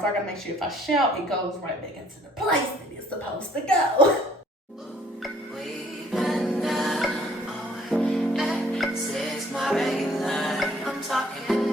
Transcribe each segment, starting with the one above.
so I gotta make sure if I shout, it goes right back into the place that it's supposed to go. I'm talking.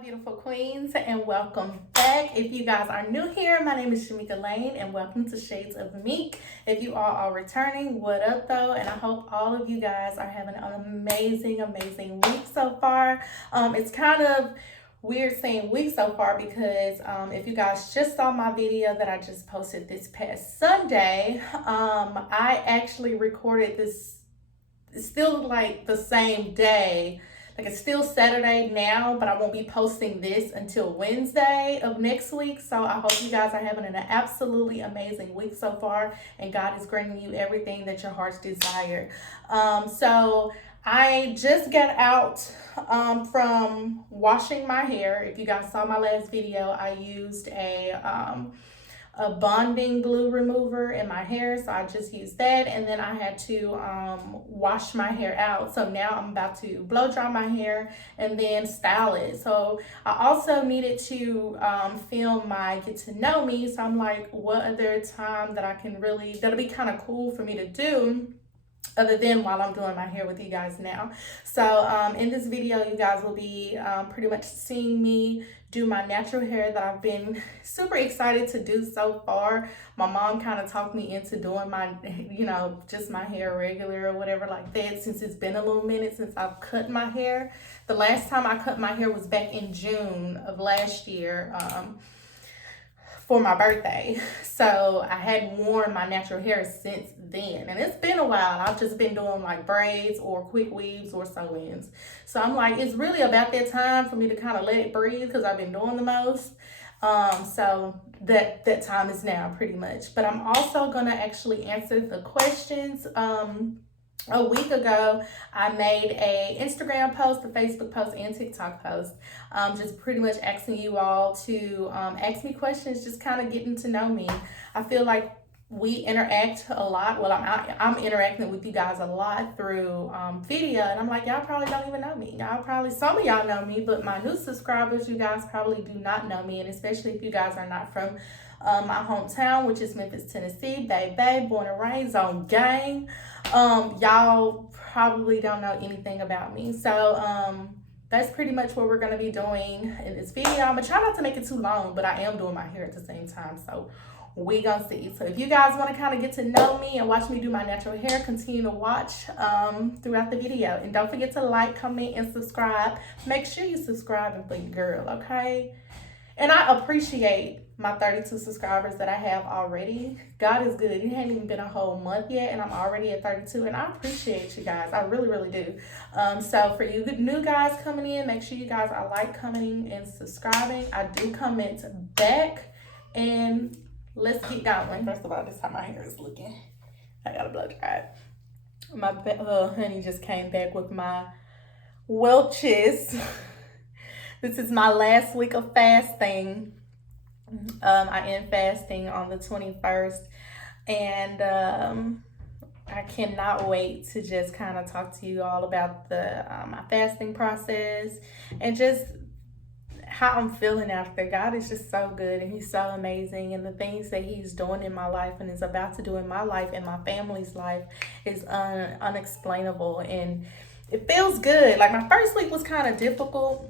Beautiful queens, and welcome back. If you guys are new here, my name is Shamika Lane and welcome to Shades of Meek. If you all are returning, what up though? And I hope all of you guys are having an amazing week so far. It's kind of weird saying week so far because if you guys just saw my video that I just posted this past Sunday, I actually recorded this still like the same day. Like, it's still Saturday now, but I won't be posting this until Wednesday of next week. So I hope you guys are having an absolutely amazing week so far, and God is granting you everything that your hearts desire. So I just got out from washing my hair. If you guys saw my last video, I used a bonding glue remover in my hair, so I just used that, and then I had to wash my hair out. So now I'm about to blow dry my hair and then style it. So I also needed to film my get to know me, so I'm like, what other time that I can really, that'll be kind of cool for me to do other than while I'm doing my hair with you guys now. So in this video, you guys will be pretty much seeing me do my natural hair that I've been super excited to do so far. My mom kind of talked me into doing my, just my hair regular or whatever like that, since it's been a little minute since I've cut my hair. The last time I cut my hair was back in June of last year, for my birthday. So I hadn't worn my natural hair since then, and it's been a while. I've just been doing like braids or quick weaves or sew-ins. So I'm like, it's really about that time for me to kind of let it breathe because I've been doing the most. So that time is now pretty much. But I'm also gonna actually answer the questions. A week ago, I made a Instagram post, a Facebook post, and TikTok post, just pretty much asking you all to ask me questions, just kind of getting to know me. I feel like we interact a lot. Well, I'm interacting with you guys a lot through video, and I'm like, y'all probably don't even know me. Some of y'all know me, but my new subscribers, you guys probably do not know me, and especially if you guys are not from my hometown, which is Memphis, Tennessee, baby, born and raised on gang. Y'all probably don't know anything about me. So that's pretty much what we're going to be doing in this video. I'm going to try not to make it too long, but I am doing my hair at the same time, so we gonna see. So if you guys want to kind of get to know me and watch me do my natural hair, continue to watch throughout the video. And don't forget to like, comment, and subscribe. Make sure you subscribe and play girl, okay? And I appreciate my 32 subscribers that I have already. God is good. It hadn't even been a whole month yet, and I'm already at 32, and I appreciate you guys. I really do. So for you new guys coming in, make sure you guys are like, commenting, and subscribing. I do comment back, and let's get going. First of all, this is how my hair is looking. I gotta blow dry it. My honey just came back with my Welch's. This is my last week of fasting. I end fasting on the 21st, and I cannot wait to just kind of talk to you all about the my fasting process and just how I'm feeling after. God is just so good, and he's so amazing, and the things that he's doing in my life and is about to do in my life and my family's life is unexplainable, and it feels good. Like, my first week was kind of difficult.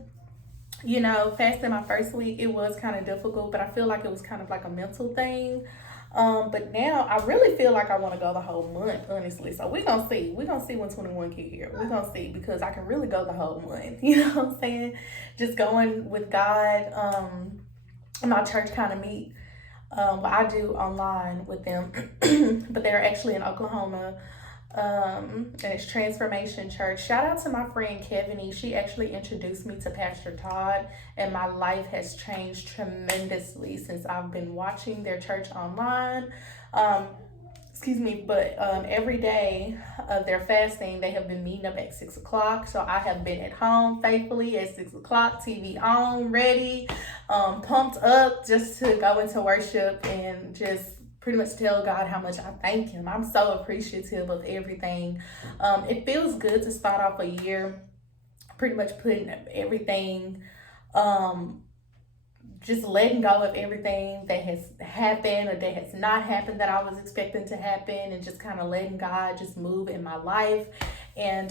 Fasting my first week, it was kind of difficult, but I feel like it was kind of like a mental thing. But now I really feel like I want to go the whole month, honestly. So we're going to see. We're going to see when 21 get here. We're going to see, because I can really go the whole month. You know what I'm saying? Just going with God. My church kind of meet. I do online with them, but they're actually in Oklahoma. And it's Transformation Church. Shout out to my friend Kevin. She actually introduced me to Pastor Todd, and my life has changed tremendously since I've been watching their church online. excuse me, but every day of their fasting, they have been meeting up at 6 o'clock. So I have been at home faithfully at 6 o'clock, TV on, ready, pumped up just to go into worship and just pretty much tell God how much I thank him. I'm so appreciative of everything. It feels good to start off a year pretty much putting everything, just letting go of everything that has happened or that has not happened that I was expecting to happen, and just kind of letting God just move in my life. And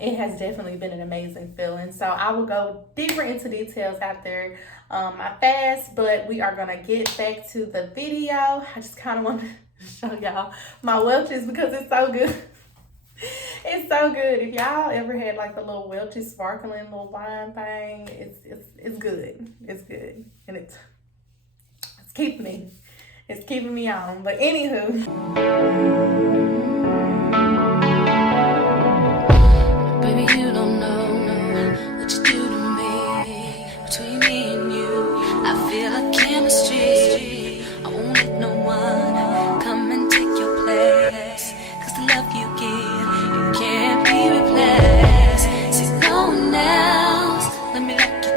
it has definitely been an amazing feeling. So I will go deeper into details after my fast, but we are gonna get back to the video. I just kind of want to show y'all my Welch's because it's so good. It's so good. If y'all ever had like the little Welch's sparkling little wine thing, it's good. It's good. And it's keeping me on. But anywho. Baby, you don't know what you do to me. Between me and you, I feel like chemistry. I won't let no one come and take your place. 'Cause the love you give can't be replaced. Say no one else, let me like you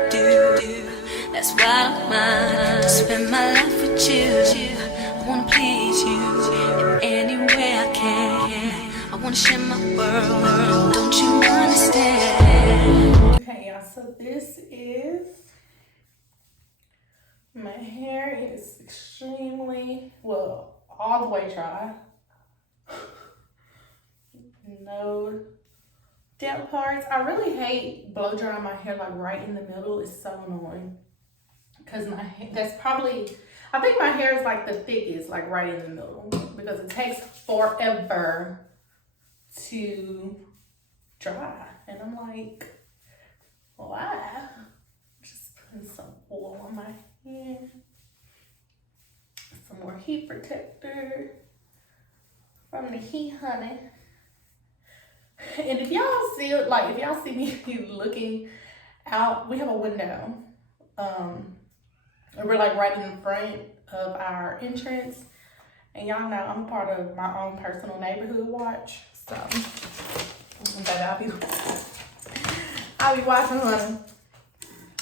do. That's why I don't mind to spend my life with you. I wanna please you in any way I can. I wanna share my world, don't you understand? Okay, y'all, so this is my hair. It is extremely, well, all the way dry. No damp parts. I really hate blow drying my hair like right in the middle. It's so annoying because that's probably, I think my hair is like the thickest, like right in the middle, because it takes forever to dry. And I'm like, why? Just putting some oil on my hair, some more heat protector from the Heat Honey. And if y'all see me looking out, we have a window. And we're like right in the front of our entrance. And y'all know I'm a part of my own personal neighborhood watch. So, baby, I'll be watching honey.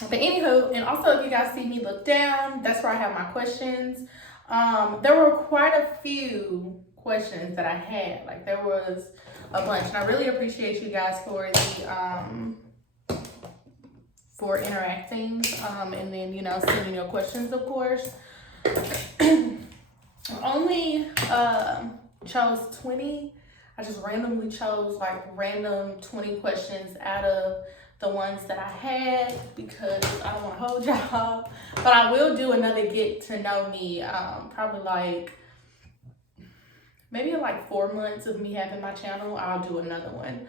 But anywho, and also if you guys see me look down, that's where I have my questions. There were quite a few questions that I had. Like there was a bunch, and I really appreciate you guys for the for interacting, and then, you know, sending your questions, of course. I only chose 20. I just randomly chose like random 20 questions out of the ones that I had because I don't want to hold y'all. But I will do another get to know me, probably like maybe in like 4 months of me having my channel, I'll do another one.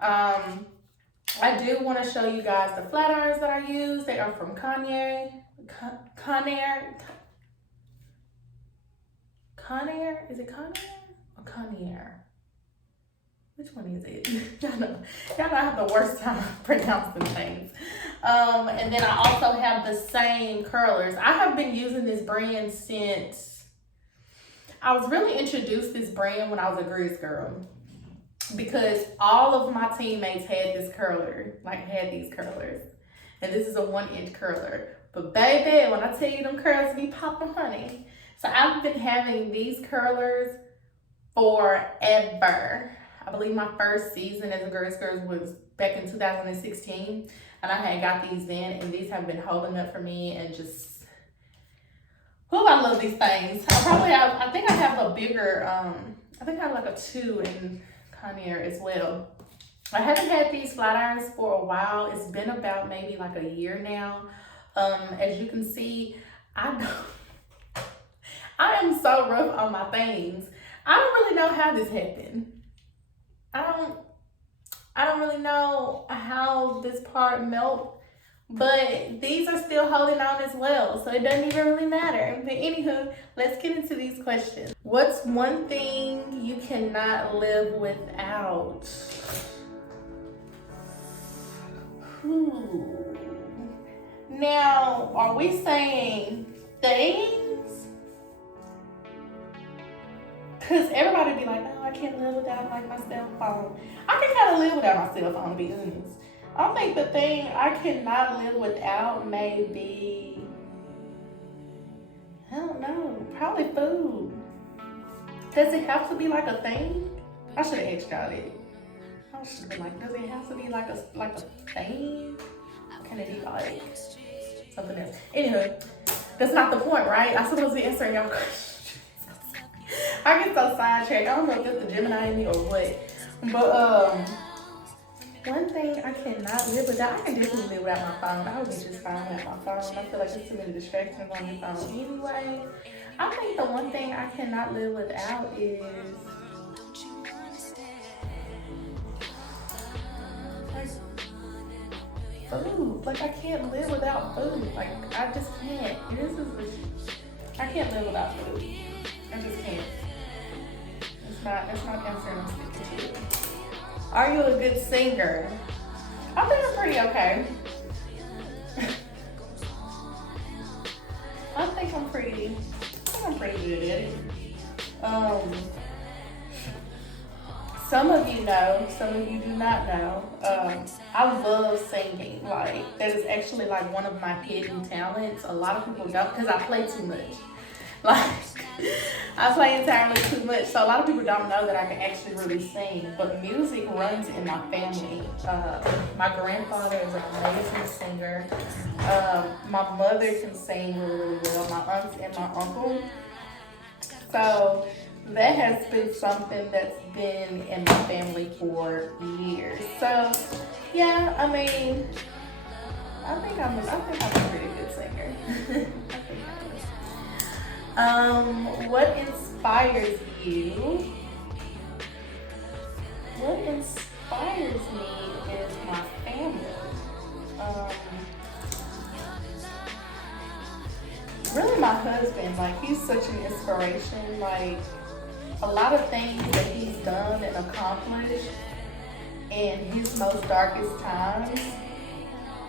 I do want to show you guys the flat irons that I use. They are from Conair. Is it Conair or Conair? Which one is it? Y'all know I have the worst time pronouncing things. And then I also have the same curlers. I have been using this brand since I was really introduced to this brand when I was a Grizz girl, because all of my teammates had this curler, had these curlers. And this is a 1-inch curler. But baby, when I tell you them curls be popping, honey. So I've been having these curlers forever. I believe my first season as a Grizz girl was back in 2016. And I had got these then, and these have been holding up for me and just, I love these things. I think I have a bigger, I think I have like a 2 in Conair as well. I haven't had these flat irons for a while. It's been about maybe like a year now. As you can see, I am so rough on my things. I don't really know how this happened. I don't really know how this part melted, but these are still holding on as well, so it doesn't even really matter. But anywho, let's get into these questions. What's one thing you cannot live without? Now, are we saying things? Because everybody be like, no, I can't live without like my cell phone. I can kind of live without my cell phone, to be honest. I think the thing I cannot live without may be, I don't know, probably food. Does it have to be like a thing? I should have asked y'all that. I should have been like, does it have to be like a thing? Can it be like something else? Anywho, that's not the point, right? I'm supposed to be answering y'all questions. I get so sidetracked. I don't know if it's the Gemini in me or what. But one thing I cannot live without, I can definitely live without my phone. I would be just fine without my phone. I feel like there's too many distractions on your phone anyway. I think the one thing I cannot live without is food. Like, I can't live without food. Like, I just can't. I can't live without food. I just can't. That's not answering I'm sticking to. Are you a good singer? I think I'm pretty okay. I think I'm pretty good at it. Some of you know, some of you do not know. I love singing. Like, that is actually like one of my hidden talents. A lot of people don't, because I play too much. Like, I play entirely too much, so a lot of people don't know that I can actually really sing. But music runs in my family. My grandfather is an amazing singer. My mother can sing really, really well. My aunts and my uncle. So that has been something that's been in my family for years. So yeah, I mean, I think I'm a pretty good singer. What inspires you? What inspires me is my family. Really my husband, like, he's such an inspiration. Like, a lot of things that he's done and accomplished in his most darkest times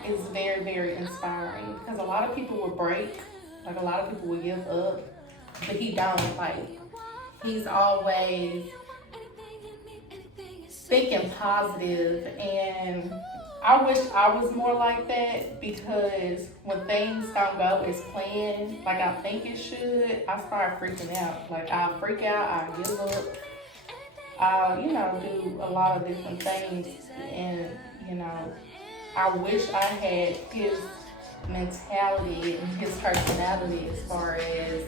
is very, very inspiring. Because a lot of people will break, like a lot of people will give up, but he don't. Like, he's always thinking positive, and I wish I was more like that, because when things don't go as planned, like I think it should, I start freaking out. Like, I freak out, I give up, I, do a lot of different things, and, I wish I had his mentality and his personality as far as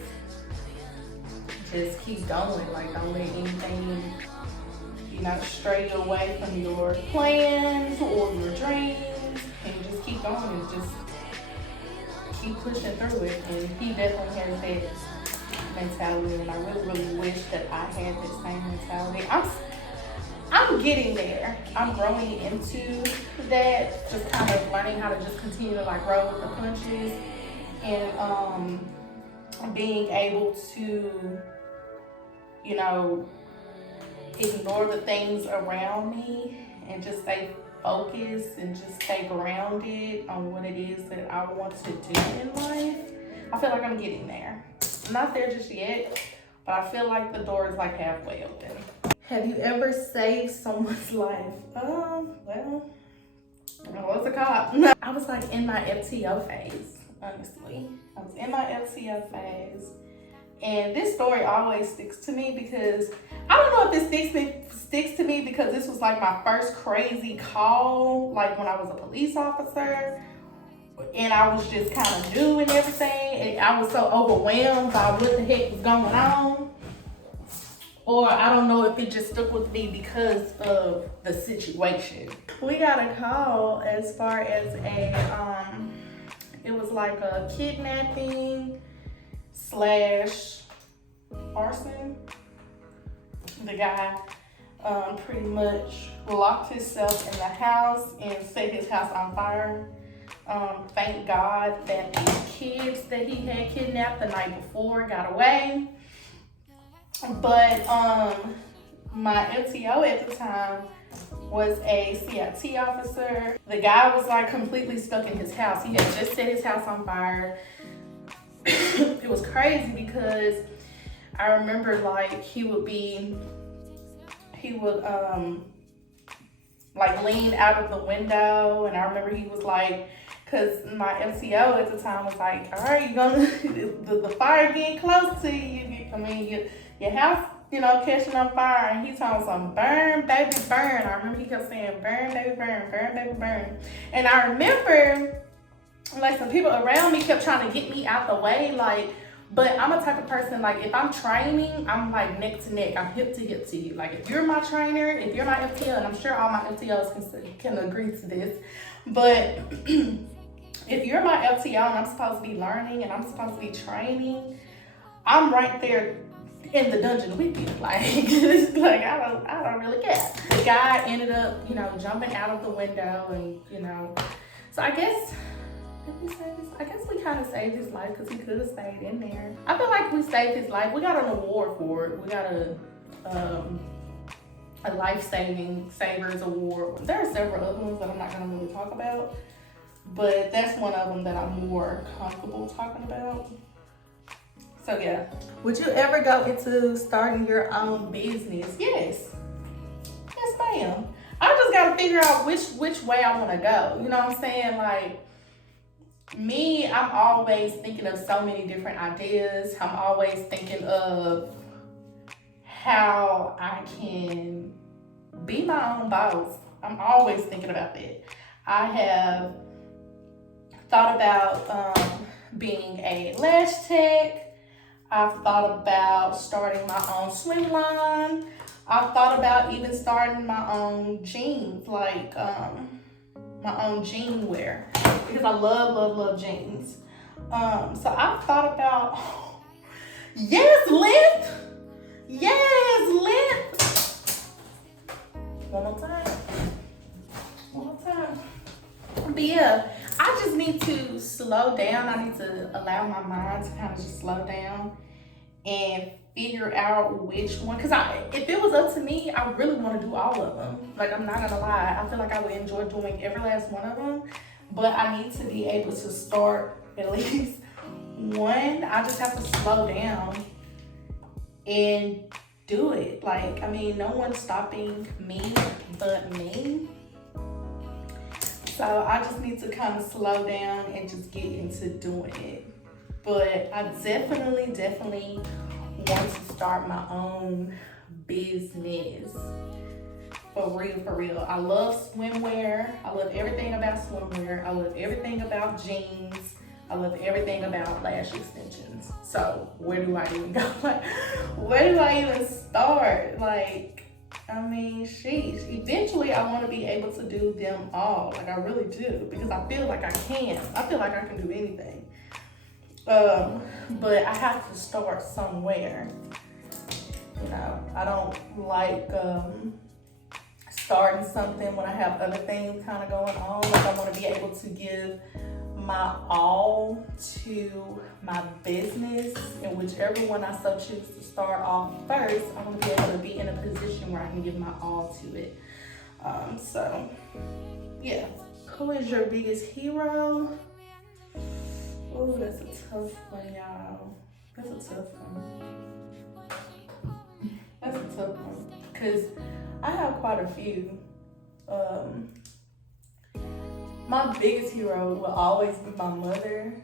just keep going. Like, don't let anything stray you away from your plans or your dreams, and just keep going and just keep pushing through it. And he definitely has that mentality, and I really, really wish that I had that same mentality. I'm getting there. I'm growing into that, just kind of learning how to just continue to like roll with the punches, and being able to, ignore the things around me and just stay focused and just stay grounded on what it is that I want to do in life. I feel like I'm getting there. I'm not there just yet, but I feel like the door is like halfway open. Have you ever saved someone's life? Well, I was a cop. I was like in my FTO phase, honestly. I was in my FTO phase. And this story always sticks to me because I don't know if it sticks to me because this was like my first crazy call, like when I was a police officer, and I was just kind of new and everything, and I was so overwhelmed by what the heck was going on. Or I don't know if it just stuck with me because of the situation. We got a call as far as it was like a kidnapping / arson. The guy pretty much locked himself in the house and set his house on fire. Thank God that the kids that he had kidnapped the night before got away. But my LTO at the time was a CIT officer. The guy was like completely stuck in his house. He had just set his house on fire. It was crazy because I remember like he would like lean out of the window, and I remember he was like, cause my MCO at the time was like, all right, you gonna the fire getting close to you. Your house, catching on fire, and he's talking some burn, baby, burn. I remember he kept saying burn, baby, burn, burn, baby, burn. And I remember like some people around me kept trying to get me out the way, like. But I'm a type of person, like, if I'm training, I'm like neck to neck. I'm hip to you. Like, if you're my trainer, if you're my FTO, and I'm sure all my FTOs can agree to this, but if you're my FTO and I'm supposed to be learning and I'm supposed to be training, I'm right there in the dungeon with you. Like, like I don't really care. The guy ended up, jumping out of the window, and, so I guess, I guess we kind of saved his life because he could have stayed in there. I feel like we saved his life. We got an award for it. We got a life-saving savers award. There are several other ones that I'm not going to really talk about, but that's one of them that I'm more comfortable talking about. So yeah. Would you ever go into starting your own business? Yes. Yes, ma'am. I just got to figure out which way I want to go. You know what I'm saying? Like, me, I'm always thinking of so many different ideas. I'm always thinking of how I can be my own boss. I'm always thinking about that. I have thought about being a lash tech. I've thought about starting my own swim line. I've thought about even starting my own jeans, like my own jean wear, because I love jeans. So I've thought about, yes, length. One more time. But yeah, I just need to slow down. I need to allow my mind to kind of just slow down and figure out which one. Because if it was up to me, I really want to do all of them. Like, I'm not going to lie. I feel like I would enjoy doing every last one of them. But I need to be able to start at least one. I just have to slow down and do it. Like, I mean, no one's stopping me but me. So I just need to kind of slow down and just get into doing it. But I definitely want to start my own business. For real. I love swimwear. I love everything about swimwear. I love everything about jeans. I love everything about lash extensions. So where do I even go? Like, where do I even start? Like, I mean, sheesh. Eventually, I want to be able to do them all. Like, I really do. Because I feel like I can. I feel like I can do anything. But I have to start somewhere. I don't like starting something when I have other things kind of going on. Like, I want to be able to give my all to my business, and whichever one I so choose to start off first, I want to be able to be in a position where I can give my all to it. So yeah. Who is your biggest hero? Oh, that's a tough one, y'all. That's a tough one. Because I have quite a few. My biggest hero will always be my mother.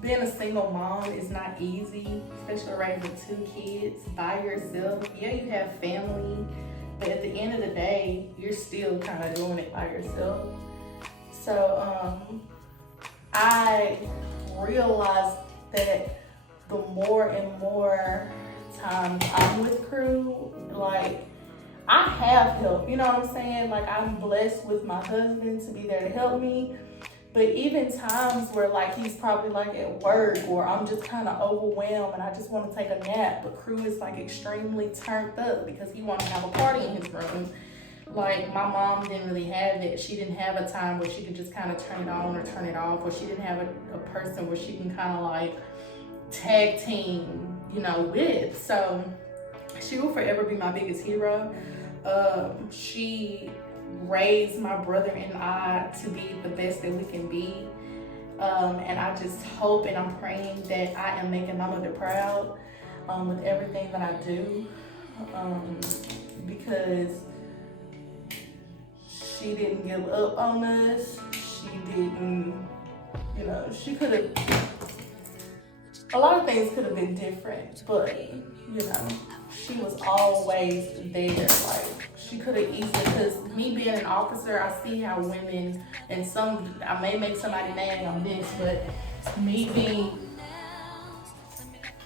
Being a single mom is not easy, especially raising 2 kids by yourself. Yeah, you have family, but at the end of the day, you're still kind of doing it by yourself. So I realized that the more and more times I'm with crew, like, I have help, you know what I'm saying? Like, I'm blessed with my husband to be there to help me. But even times where, like, he's probably like at work, or I'm just kind of overwhelmed and I just want to take a nap, but crew is like extremely turned up because he wants to have a party in his room. Like, my mom didn't really have that. She didn't have a time where she could just kind of turn it on or turn it off, or she didn't have a person where she can kind of like tag team, with. So she will forever be my biggest hero. She raised my brother and I to be the best that we can be. And I just hope and I'm praying that I am making my mother proud with everything that I do, because she didn't give up on us. She didn't, she could have, a lot of things could have been different, but, she was always there. Like, she could have easily, because me being an officer, I see how women, and I may make somebody mad on this, but me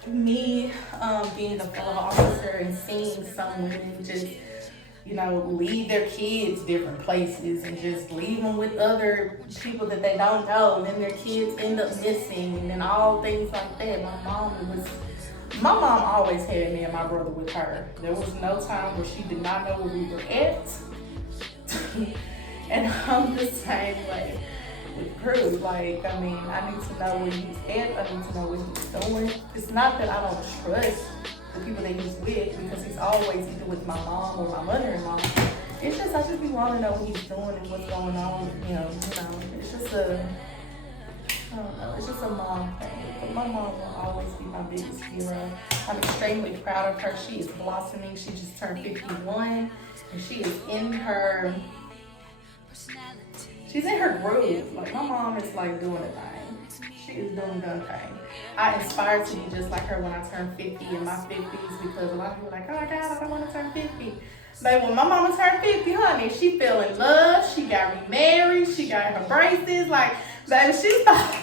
being a fellow officer and seeing some women just, leave their kids different places and just leave them with other people that they don't know, and then their kids end up missing, and then all things like that. My mom always had me and my brother with her. There was no time where she did not know where we were at. And I'm the same way with Cruz. Like, I need to know where he's at. I need to know what he's doing. It's not that I don't trust the people that he's with, because he's always either with my mom or my mother-in-law. It's just, I just be wanting to know what he's doing and what's going on. It's just it's just a mom thing. But my mom will always be my biggest hero. I'm extremely proud of her. She is blossoming. She just turned 51, and she is in her groove. Like, my mom is like doing a thing. She is doing the thing. I aspire to be just like her when I turn 50 in my 50s, because a lot of people are like, oh my God, I don't want to turn 50. But when my mama turned 50, honey, she fell in love. She got remarried. She got her braces. Like, baby, she started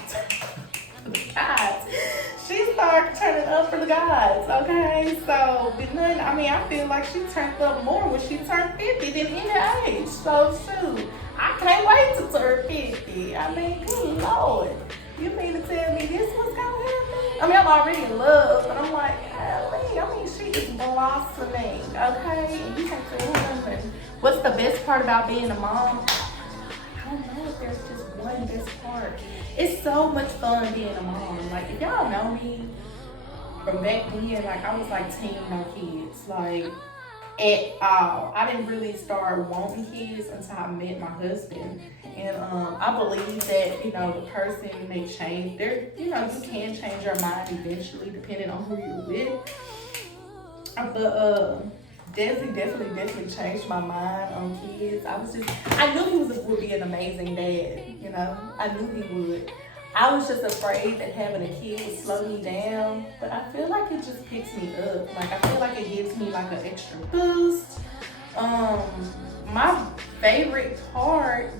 for the gods. She started turning up for the gods, okay? So, I feel like she turned up more when she turned 50 than any age. So, shoot, I can't wait to turn 50. Good Lord. You mean to tell me this was gonna happen? I'm already in love, but I'm like, golly, she is blossoming, okay? And you can't tell nothing. What's the best part about being a mom? I don't know if there's just one best part. It's so much fun being a mom. Like, if y'all know me from back then, like, I was like team no kids, like, at all. I didn't really start wanting kids until I met my husband. And I believe that, the person may change you can change your mind eventually depending on who you're with. But Desi definitely changed my mind on kids. I knew he would be an amazing dad, I knew he would. I was just afraid that having a kid would slow me down, but I feel like it just picks me up. Like, I feel like it gives me like an extra boost. My favorite part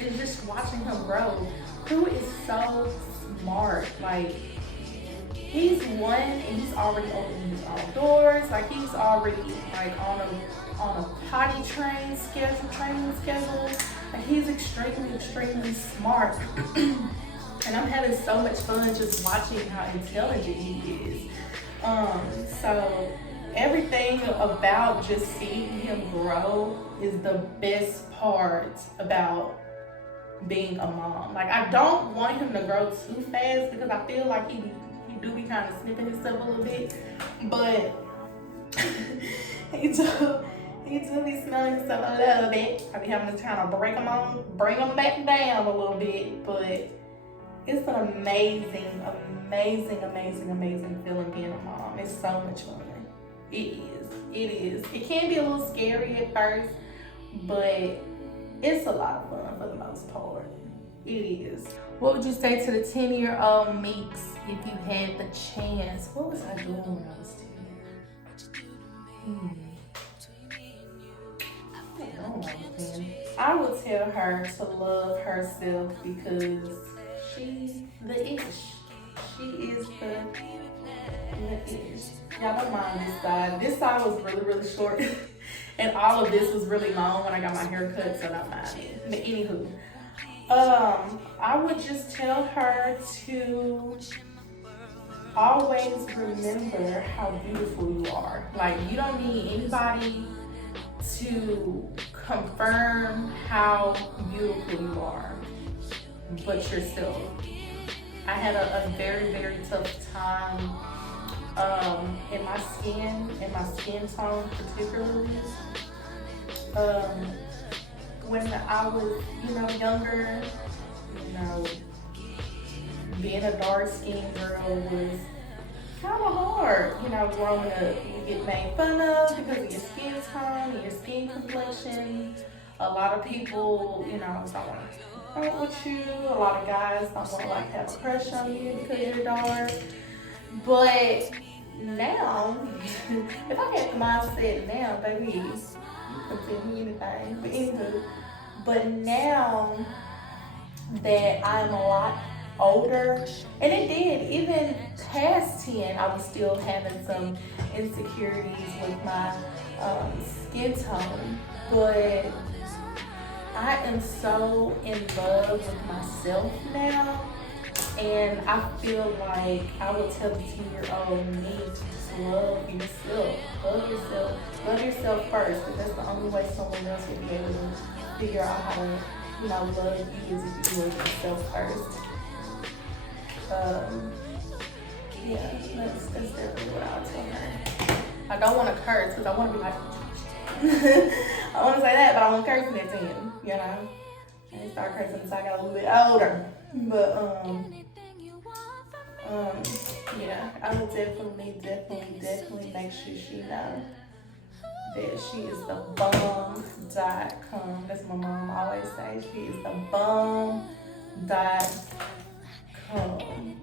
is just watching him grow. Who is so smart. Like, he's one and he's already opening his own doors. Like, he's already like on a potty training schedule. Like, he's extremely smart. And I'm having so much fun just watching how intelligent he is. So everything about just seeing him grow is the best part about being a mom. Like, I don't want him to grow too fast, because I feel like he do be kind of sniffing himself a little bit, but he do be smelling himself a little bit. I be having to kind of bring him back down a little bit, but it's an amazing feeling being a mom. It's so much fun. It is. It can be a little scary at first, but it's a lot of fun for the most part. It is. What would you say to the 10-year-old Meeks if you had the chance? What was I doing when I was 10? I would tell her to love herself, because she's the ish. She is the ish. Y'all don't mind this side. This side was really short. And all of this was really long when I got my hair cut, so don't mind it. But anywho, I would just tell her to always remember how beautiful you are. Like, you don't need anybody to confirm how beautiful you are but yourself. I had a very tough time in my skin tone particularly. When I was, younger, being a dark-skinned girl was kind of hard. You know, growing up, you get made fun of because of your skin tone and your skin complexion. A lot of people, you know, don't want to flirt with you. A lot of guys don't want to like have a crush on you because you're dark. But now, if I had the mindset now, baby, you can tell me anything. But anywho, but now that I'm a lot older, and it did, even past 10, I was still having some insecurities with my skin tone. But I am so in love with myself now, and I feel like I would tell the 10-year-old me to just love yourself. Love yourself first, because that's the only way someone else will be able to figure out how to, you know, love you, is if you love yourself first. Yeah, that's definitely what I would tell her. I don't want to curse, because I want to be like, I want to say that, but I won't curse at 10, you know? I didn't start cursing until I got a little bit older. But, yeah, I would definitely make sure she knows that she is the bomb.com. That's what my mom always says. She is the bomb.com.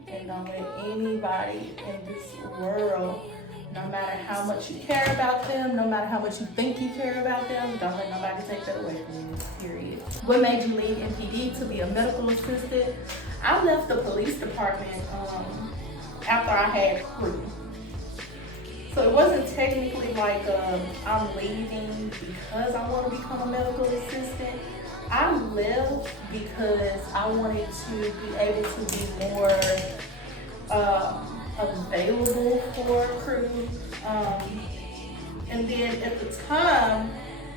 And don't let anybody in this world, no matter how much you care about them, no matter how much you think you care about them, don't let nobody take that away from you, period. What made you leave MPD to be a medical assistant? I left the police department after I had crew. So it wasn't technically like I'm leaving because I want to become a medical assistant. I left because I wanted to be able to be more available for crew. And then at the time,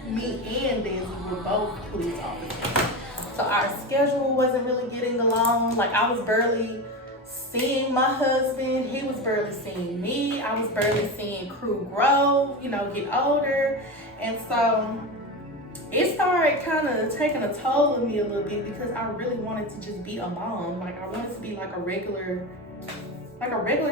me and Daisy were both police officers. So our schedule wasn't really getting along. Like, I was barely seeing my husband. He was barely seeing me. I was barely seeing crew grow, you know, get older. And so it started kind of taking a toll on me a little bit, because I really wanted to just be a mom. Like, I wanted to be like a regular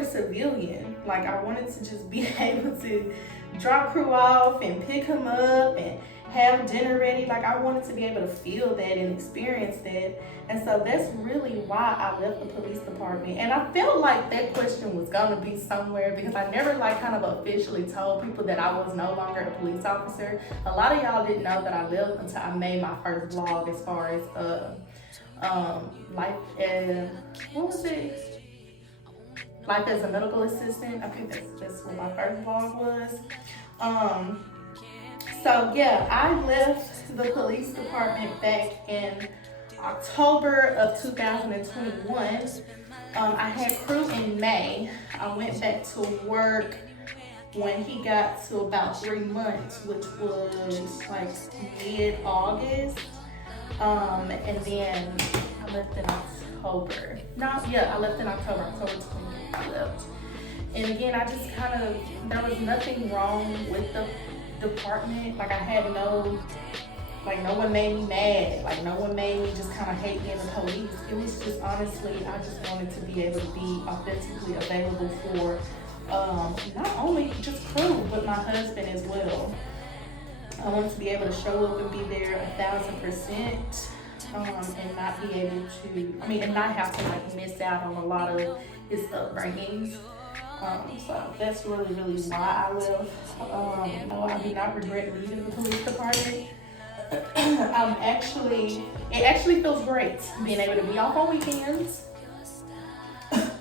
civilian. Like, I wanted to just be able to drop crew off and pick him up and have dinner ready. Like, I wanted to be able to feel that and experience that. And so that's really why I left the police department. And I felt like that question was gonna be somewhere, because I never like kind of officially told people that I was no longer a police officer. A lot of y'all didn't know that I left until I made my first vlog as far as life as, what was it? Life as a medical assistant. I think that's what my first vlog was. So yeah, I left the police department back in October of 2021. I had crew in May. I went back to work when he got to about 3 months, which was like mid-August. And then I left in October. I left in October 20th, I left. And again, I just kind of, there was nothing wrong with the department. Like, I had no one made me mad. Like, no one made me just kind of hate being the police. It was just, honestly, I just wanted to be able to be authentically available for not only just crew, but my husband as well. I wanted to be able to show up and be there 1,000%, and not be able to, and not have to like miss out on a lot of his upbringings. So that's really why I left. No, I do not regret leaving the police department. It actually feels great being able to be off on weekends. It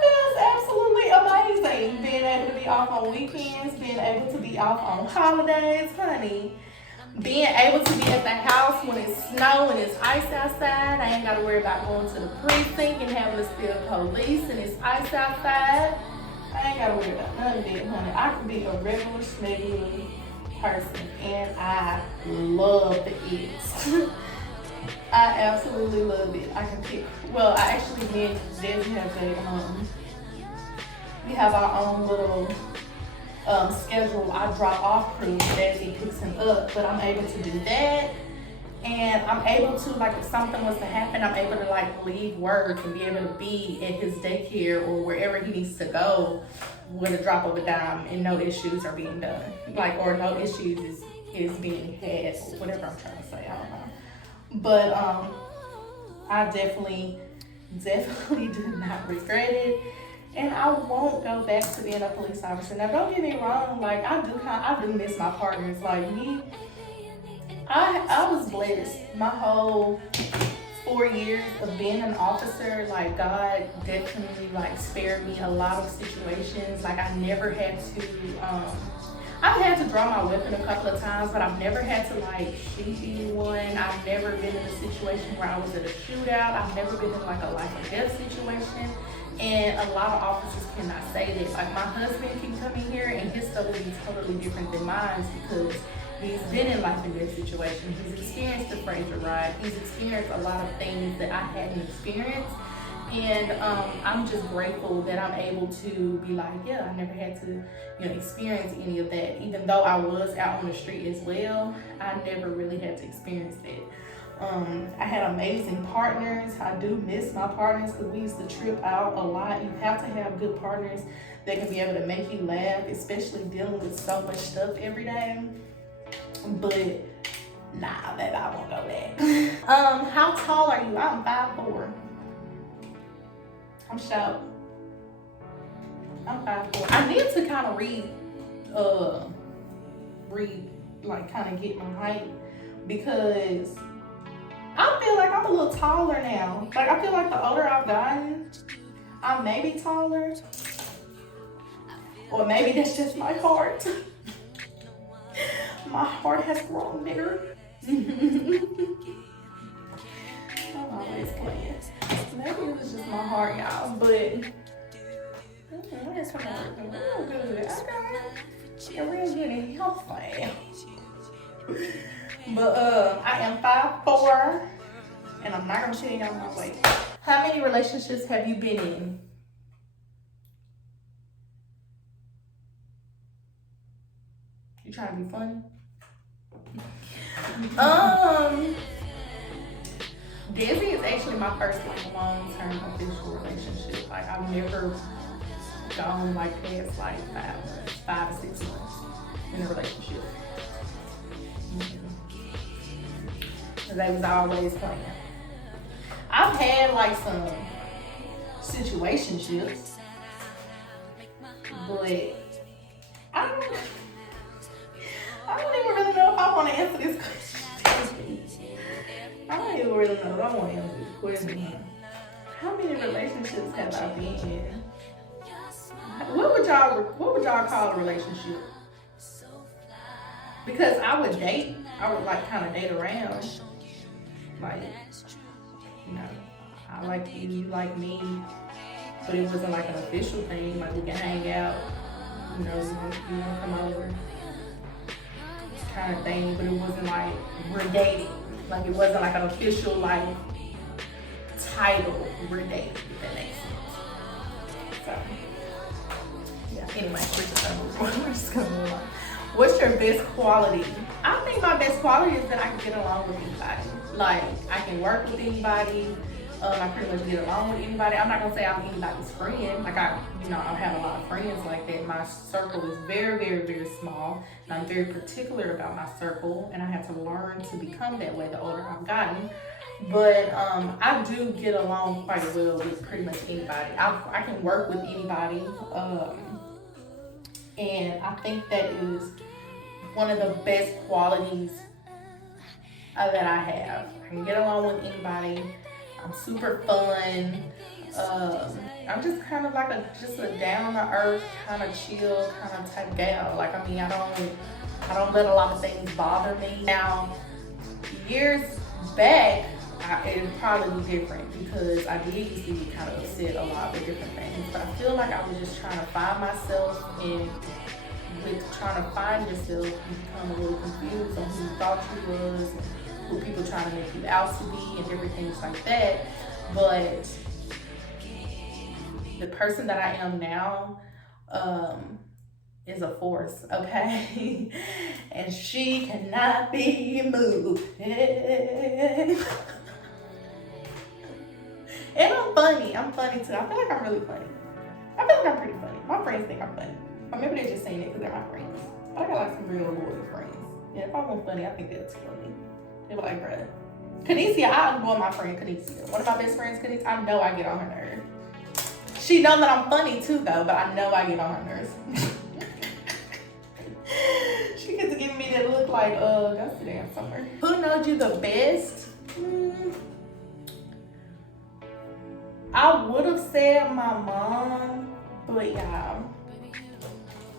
feels absolutely amazing being able to be off on weekends, being able to be off on holidays, honey. Being able to be at the house when it's snow and it's ice outside. I ain't got to worry about going to the precinct and having to steal police and it's ice outside. I ain't got to worry about none of that, honey. I can be a regular, smuggling person, and I love it. I absolutely love it. I can pick. Well, I actually, me and Desi have our own little schedule. I drop off crew, Desi picks him up, but I'm able to do that. And I'm able to, like, if something was to happen, I'm able to, like, leave work and be able to be at his daycare or wherever he needs to go with a drop of a dime, and no issues are being done. Like, or no issues is being had, or whatever I'm trying to say, I don't know. But I definitely do not regret it. And I won't go back to being a police officer. Now, don't get me wrong, like, I do miss my partners. Like, I was blessed my whole 4 years of being an officer. Like, God definitely, like, spared me a lot of situations. Like, I never had to, I've had to draw my weapon a couple of times, but I've never had to, like, shoot anyone. I've never been in a situation where I was at a shootout. I've never been in, like, a life or death situation. And a lot of officers cannot say that. Like, my husband can come in here and his stuff will be totally different than mine, because he's been in life and death situations. He's experienced the Fraser ride. He's experienced a lot of things that I hadn't experienced. And I'm just grateful that I'm able to be like, yeah, I never had to, experience any of that. Even though I was out on the street as well, I never really had to experience that. I had amazing partners. I do miss my partners because we used to trip out a lot. You have to have good partners that can be able to make you laugh, especially dealing with so much stuff every day. But nah, baby, I won't go back. How tall are you? I'm 5'4". I'm short. I'm 5'4". I need to kind of like, kind of get my height, because I feel like I'm a little taller now. Like, I feel like the older I've gotten, I may be taller. Or maybe that's just my heart. My heart has grown bigger. I'm always playing. Maybe it was just my heart, y'all. But we're good. Okay. And we're getting healthy. But I am 5'4", and I'm not gonna tell y'all my weight. How many relationships have you been in? You trying to be funny? Desi is actually my first, like, long-term official relationship. Like, I've never gone, like, past, like, 5 to 6 months in a relationship. They was always playing. I've had, like, some situationships, but I don't even really know if I want to answer this question. I don't even really know if I want to answer this question. How many relationships have I been in? What would y'all call a relationship? Because I would date. I would, like, kind of date around. Like, I like you, you like me, but it wasn't like an official thing. Like, we can hang out, you want to come over, kind of thing. But it wasn't like we're dating. Like, it wasn't like an official, like, title, we're dating, if that makes sense. So, yeah. Anyway, we're just gonna move on. What's your best quality? I think my best quality is that I can get along with anybody. Like, I can work with anybody. I pretty much get along with anybody. I'm not gonna say I'm anybody's friend. Like, I have a lot of friends like that. My circle is very, very, very small, and I'm very particular about my circle. And I have to learn to become that way the older I've gotten. But I do get along quite well with pretty much anybody. I can work with anybody. And I think that is one of the best qualities that I have. I can get along with anybody. I'm super fun. I'm just kind of like a down to earth, kind of chill, kind of type gal. Like, I mean, I don't let a lot of things bother me. Now, years back, it would probably be different, because I did used to get kind of upset a lot with different things. But I feel like I was just trying to find myself, and with trying to find yourself, you become a little confused on who you thought you was, and who people trying to make you out to be, and different things like that. But the person that I am now is a force, okay? And she cannot be moved. And I'm funny. I'm funny too. I feel like I'm really funny. I feel like I'm pretty funny. My friends think I'm funny. Or maybe they're just saying it because they're my friends. I got like some real loyal friends. Yeah, if I wasn't funny, I think they'd tell me. They were like, bruh. Kanesia, I adore my friend Kanesia. One of my best friends, Kanesia, I know I get on her nerves. She knows that I'm funny too though, but I know I get on her nerves. She gets to give me that look like, go sit down somewhere. Who knows you the best? I would have said my mom, but yeah,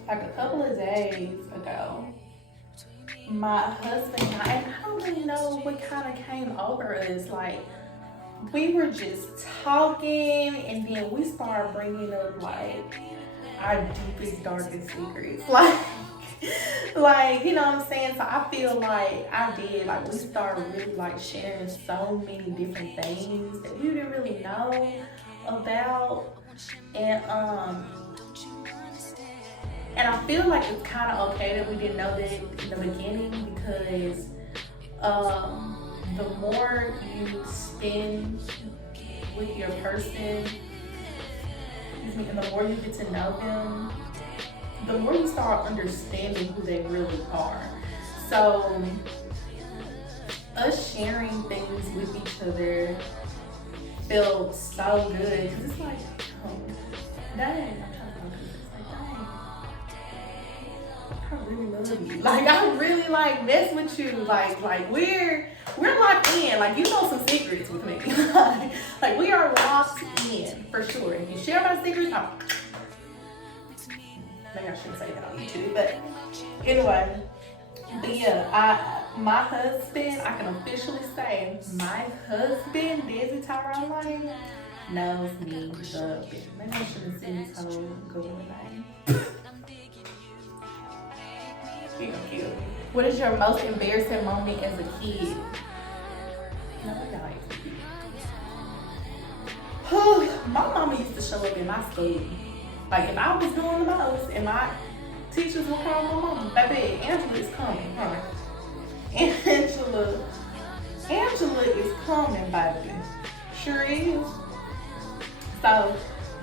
like a couple of days ago, my husband and I don't really know what kind of came over us. Like, we were just talking, and then we started bringing up like our deepest, darkest secrets. Like, you know what I'm saying? So I feel like we started really like sharing so many different things that we didn't really know about. And I feel like it's kind of okay that we didn't know that in the beginning, because the more you spend with your person, and the more you get to know them, the more you start understanding who they really are. So us sharing things with each other felt so good, because it's like, oh, dang, I really love you. Like, I really like mess with you. Like we're locked in. Like, you know some secrets with me. like we are locked in for sure. If you share my secrets, maybe I shouldn't say that on YouTube, but anyway. But yeah, my husband, I can officially say, my husband, Desi Tyrone Lane, knows me the best. Maybe I shouldn't say his whole Google name. He gonna kill me. What is your most embarrassing moment as a kid? My mama used to show up in my school. Like, if I was doing the most and my teachers would call my mama, baby, Angela is coming, huh? Angela is coming, baby. Sure is. So,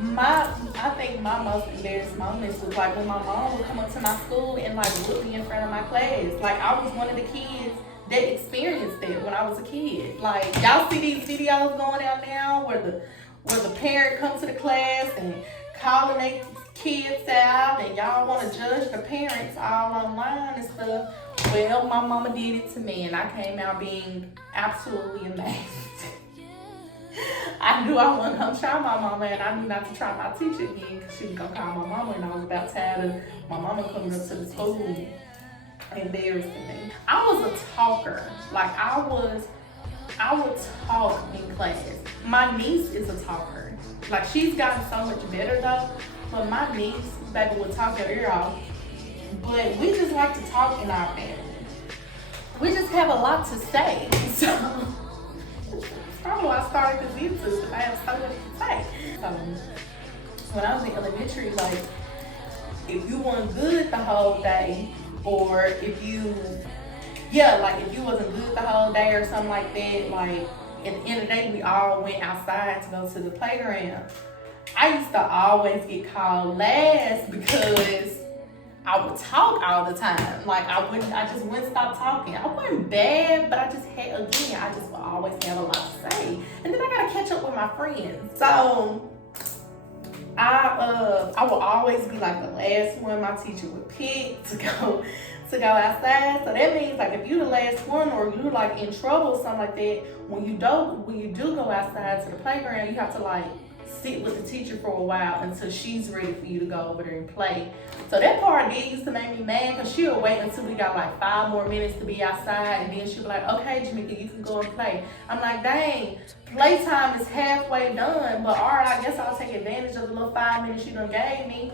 I think my most embarrassing moments was like when my mom would come up to my school and like look me in front of my class. Like, I was one of the kids that experienced that when I was a kid. Like, y'all see these videos going out now where the parent comes to the class and calling their kids out, and y'all want to judge the parents all online and stuff. Well, my mama did it to me, and I came out being absolutely amazed. I knew I wasn't gonna try my mama, and I knew not to try my teacher again, because she was gonna call my mama, and I was about tired of my mama coming up to the school embarrassing me. I was a talker. Like, I would talk in class. My niece is a talker. Like, she's gotten so much better though, but my niece, baby, would talk her ear off. But we just like to talk in our family. We just have a lot to say. So probably why I started this YouTube. I have so much to say. So when I was in elementary, like, if you weren't good the whole day, or if you wasn't good the whole day or something like that, like, at the end of the day, we all went outside to go to the playground. I used to always get called last because I would talk all the time. Like, I just wouldn't stop talking. I wasn't bad, but I just would always have a lot to say. And then I gotta catch up with my friends. So I will always be like the last one my teacher would pick to go outside. So that means, like, if you're the last one or you're like in trouble or something like that, when you do go outside to the playground, you have to like sit with the teacher for a while until she's ready for you to go over there and play. So that part used to make me mad, because she'll wait until we got like 5 more minutes to be outside, and then she'll be like, okay, Jamaica, you can go and play. I'm like, dang, playtime is halfway done, but all right, I guess I'll take advantage of the little 5 minutes you done gave me.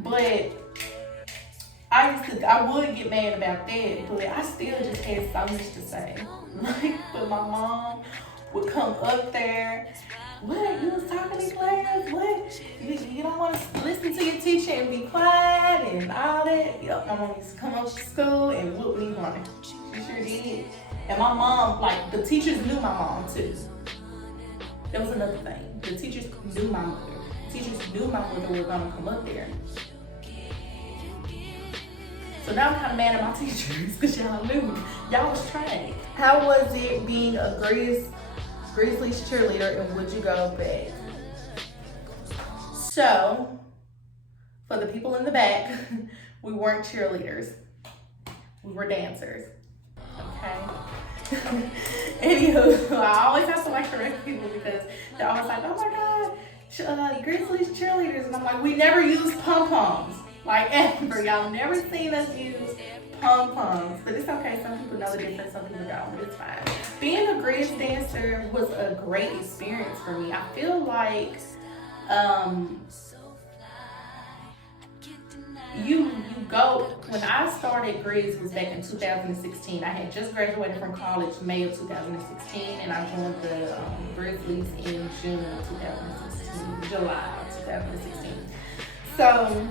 But I would get mad about that, but I still just had so much to say. Like, but my mom would come up there. What? You was talking in class? What? You don't want to listen to your teacher and be quiet and all that? Yep, my mom used to come up to school and whoop me running. She sure did. And my mom, like, the teachers knew my mom too. That was another thing. The teachers knew my mother. Teachers knew my mother were gonna come up there. So now I'm kind of mad at my teachers because y'all knew. Y'all was trained. How was it being a Grizzlies cheerleader, and would you go back? So, for the people in the back, we weren't cheerleaders. We were dancers. Okay? Anywho, I always have to like correct people because they're always like, oh my God, Grizzlies cheerleaders. And I'm like, we never use pom-poms. Like ever. Y'all never seen us use pom-poms. But it's okay. Some people know the difference, some people don't. But it's fine. Being a Grizz dancer was a great experience for me. I feel like you go, when I started Grizz was back in 2016. I had just graduated from college May of 2016, and I joined the Grizzlies in June of 2016, July of 2016. So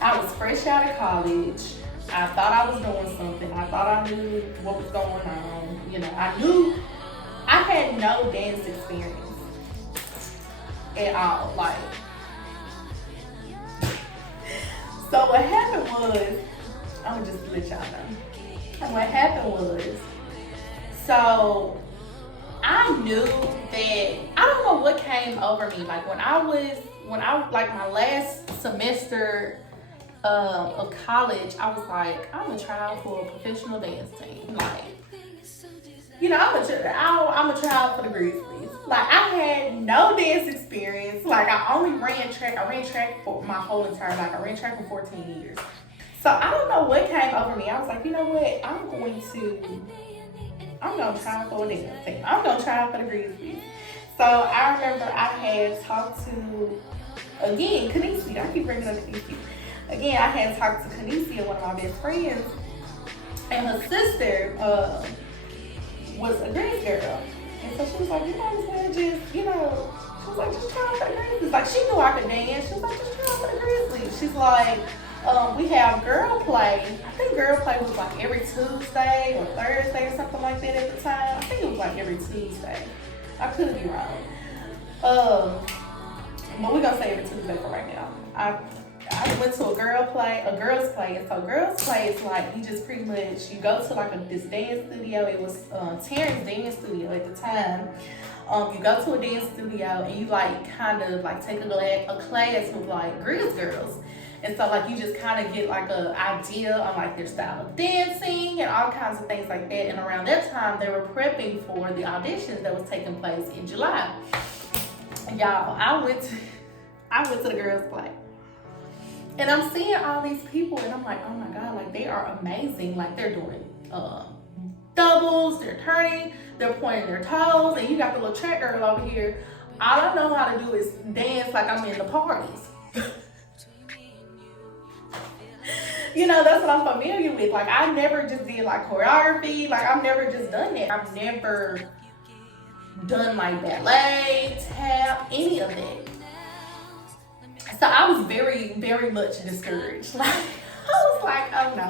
I was fresh out of college. I thought I was doing something. I thought I knew what was going on. You know, I knew I had no dance experience at all. Like, so what happened was, I'm gonna just let y'all know. And what happened was, so I knew that, I don't know what came over me. Like when I like my last semester of college, I was like, I'm gonna try out for a professional dance team. Like, you know, I'm gonna try out for the Grizzlies. Like, I had no dance experience. Like, I only ran track. I ran track for my whole entire life. I ran track for 14 years. So I don't know what came over me. I was like, you know what? I'm gonna try out for a dance team. I'm gonna try out for the Grizzlies. So I remember I had talked to, again, Kanisha. I keep bringing up Kanisha. Again, I had talked to Kanisha, one of my best friends, and her sister was a Grizz girl. And so she was like, you might as well just, you know, she was like, just try out for the Grizzlies. Like, she knew I could dance. She was like, just try out for the Grizzlies. She's like, we have girl play. I think girl play was like every Tuesday or Thursday or something like that at the time. I think it was like every Tuesday. I could be wrong. But we're gonna say every Tuesday for right now. I went to a girls play, and so girls play is like, you just pretty much, you go to like this dance studio. It was Terrence's dance studio at the time. You go to a dance studio and you like kind of like take a class with like Grizz girls. And so like you just kind of get like an idea on like their style of dancing and all kinds of things like that. And around that time they were prepping for the auditions that was taking place in July. Y'all, I went to the girls play. And I'm seeing all these people and I'm like, oh my God, like they are amazing. Like they're doing doubles, they're turning, they're pointing their toes, and you got the little track girl over here. All I know how to do is dance like I'm in the parties. You know, that's what I'm familiar with. Like I never just did like choreography. Like I've never just done that. I've never done like ballet, tap, any of that. So I was very, very much discouraged. Like I was like, oh no,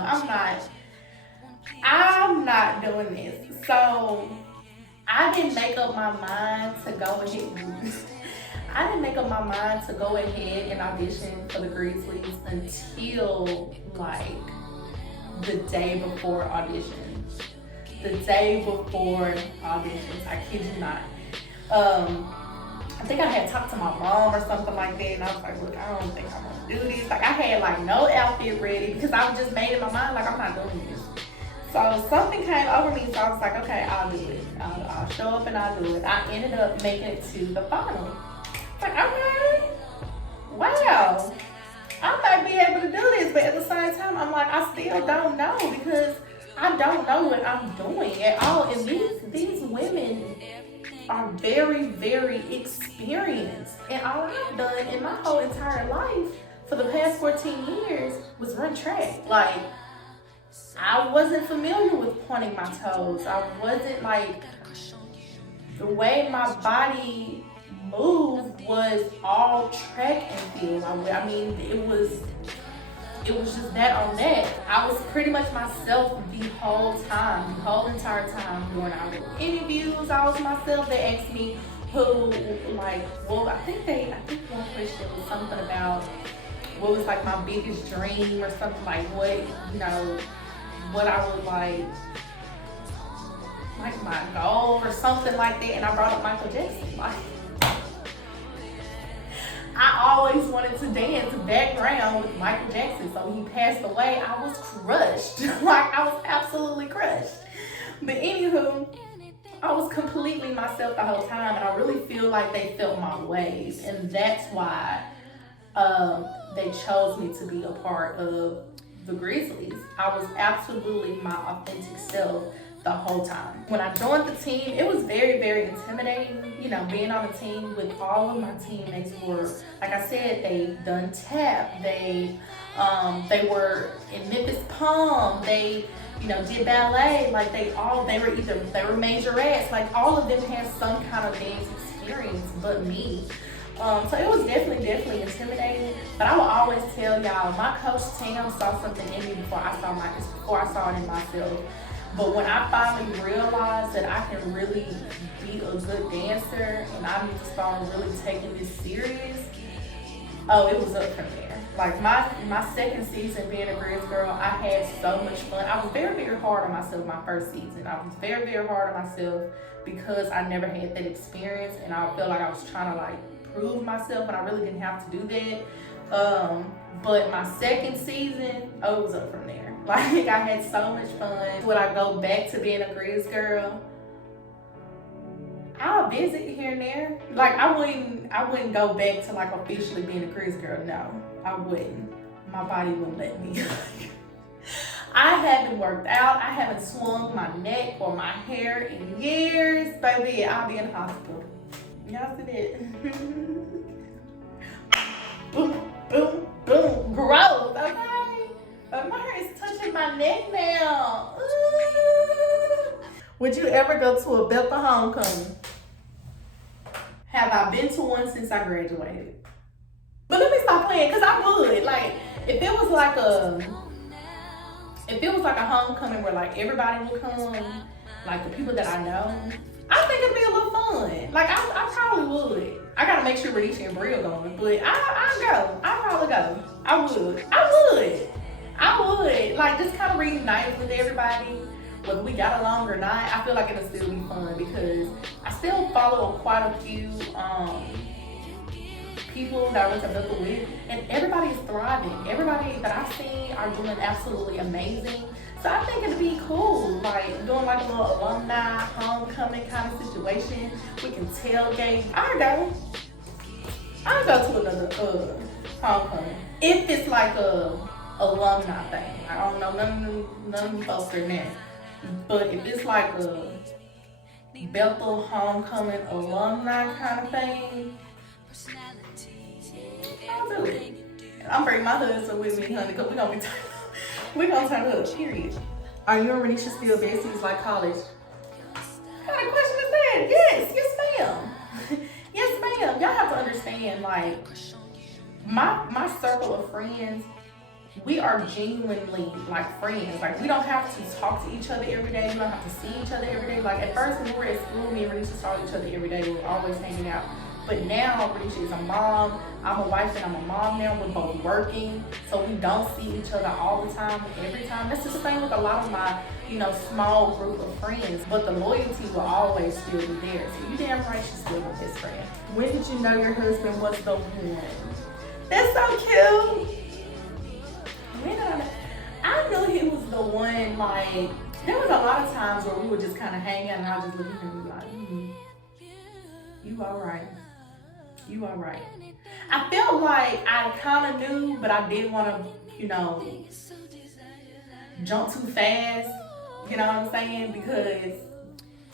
I'm not doing this. So I didn't make up my mind to go ahead. I didn't make up my mind to go ahead and audition for the Grizzlies until like the day before auditions. The day before auditions, I kid you not. I think I had talked to my mom or something like that, and I was like, look, I don't think I'm gonna do this. Like I had like no outfit ready because I was just made in my mind like I'm not doing this. So something came over me, so I was like, okay, I'll do it. I'll show up and I'll do it. I ended up making it to the final. Like, okay, wow, I might be able to do this, but at the same time, I'm like, I still don't know because I don't know what I'm doing at all. And these women are very, very experienced. And all I've done in my whole entire life for the past 14 years was run track. Like, I wasn't familiar with pointing my toes. I wasn't like, the way my body moved was all track and field. I mean, it was just that on that. I was pretty much myself the whole entire time during our interviews. I was myself. They asked me who, like, well, I think one question was something about what was like my biggest dream or something, like what, you know, what I would like my goal or something like that. And I brought up Michael Jackson. Like, I always wanted to dance background with Michael Jackson. So when he passed away, I was crushed. Like, I was absolutely crushed. But anywho, I was completely myself the whole time, and I really feel like they felt my ways, and that's why they chose me to be a part of the Grizzlies. I was absolutely my authentic self the whole time. When I joined the team, it was very, very intimidating. You know, being on a team with all of my teammates were, like I said, they done tap, they were in Memphis Palm, they, you know, did ballet. Like they were majorettes. Like all of them had some kind of dance experience, but me. So it was definitely intimidating. But I will always tell y'all, my coach Tam saw something in me before I saw it in myself. But when I finally realized that I can really be a good dancer and I need to start really taking this serious, oh, it was up from there. Like my second season being a Grizz girl, I had so much fun. I was very, very hard on myself my first season. I was very, very hard on myself because I never had that experience, and I felt like I was trying to like prove myself, and I really didn't have to do that. But my second season, oh, it was up from there. Like I had so much fun. Would I go back to being a Grizz girl? I'll visit here and there. Like I wouldn't go back to like officially being a Grizz girl. No, I wouldn't. My body wouldn't let me. I haven't worked out. I haven't swung my neck or my hair in years. Baby, I'll be in the hospital. Y'all see that? Boom, boom, boom. Growth, okay? But my hair is touching my neck now. Ooh. Would you ever go to a Bethel homecoming? Have I been to one since I graduated? But let me stop playing, because I would. Like, if it was like a homecoming where like everybody would come, like the people that I know, I think it'd be a little fun. Like I probably would. I gotta make sure Radisha and Bria going, but I'd go. I'd probably go. I would. Like just kind of reunite with everybody. Whether we got along or not, I feel like it'll still be fun because I still follow quite a few people that I went to Bethel with, and everybody is thriving. Everybody that I've seen are doing absolutely amazing. So I think it'd be cool, like doing like a little alumni homecoming kind of situation. We can tailgate. I'll go to another homecoming if it's like a alumni thing. I don't know, none of them folks are there. But if it's like a Bethel homecoming alumni kind of thing, I'll do it. I'm bringing my husband with me, honey, because we're gonna turn up, period. Are you and Radisha still besties like college? What kind of question is that? Yes ma'am. Yes ma'am. Y'all have to understand, like, my circle of friends, we are genuinely like friends. Like we don't have to talk to each other every day. We don't have to see each other every day. Like at first when we were at school, me and Radisha saw each other every day. We were always hanging out. But now Radisha is a mom, I'm a wife and I'm a mom now. We're both working, so we don't see each other all the time, every time. That's just the same with a lot of my, small group of friends. But the loyalty will always still be there. So you damn right she's still a best friend. When did you know your husband was the one? That's so cute. I knew he was the one. Like there was a lot of times where we would just kind of hang out and I just look at him and be like, you all right. You all right. I felt like I kind of knew, but I didn't want to, jump too fast. You know what I'm saying? Because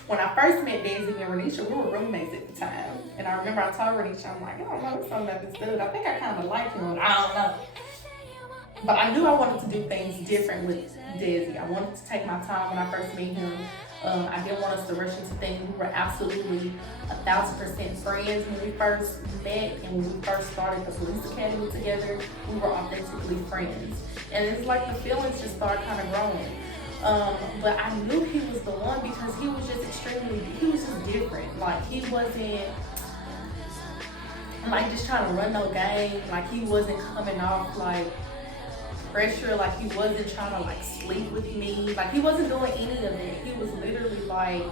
when I first met Daisy and Radisha, we were roommates at the time. And I remember I told Radisha, I'm like, I don't know, there's something about this dude. I think I kind of like him. I don't know. But I knew I wanted to do things different with Desi. I wanted to take my time when I first met him. I didn't want us to rush into things. We were absolutely 1,000% friends when we first met, and when we first started the police academy together, we were authentically friends. And it's like the feelings just started kind of growing. But I knew he was the one because he was just different. Like, he wasn't like just trying to run no game. Like, he wasn't coming off like pressure. Like, he wasn't trying to like sleep with me. Like, he wasn't doing any of it. He was literally like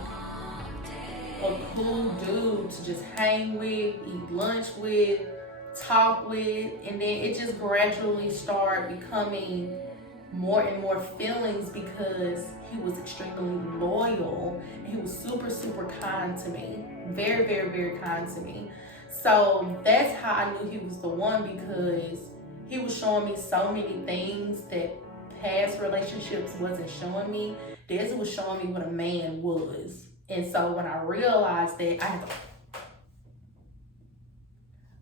a cool dude to just hang with, eat lunch with, talk with, and then it just gradually started becoming more and more feelings because he was extremely loyal and he was super, super kind to me. Very, very, very kind to me. So that's how I knew he was the one, because he was showing me so many things that past relationships wasn't showing me. This was showing me what a man was. And so when I realized that, I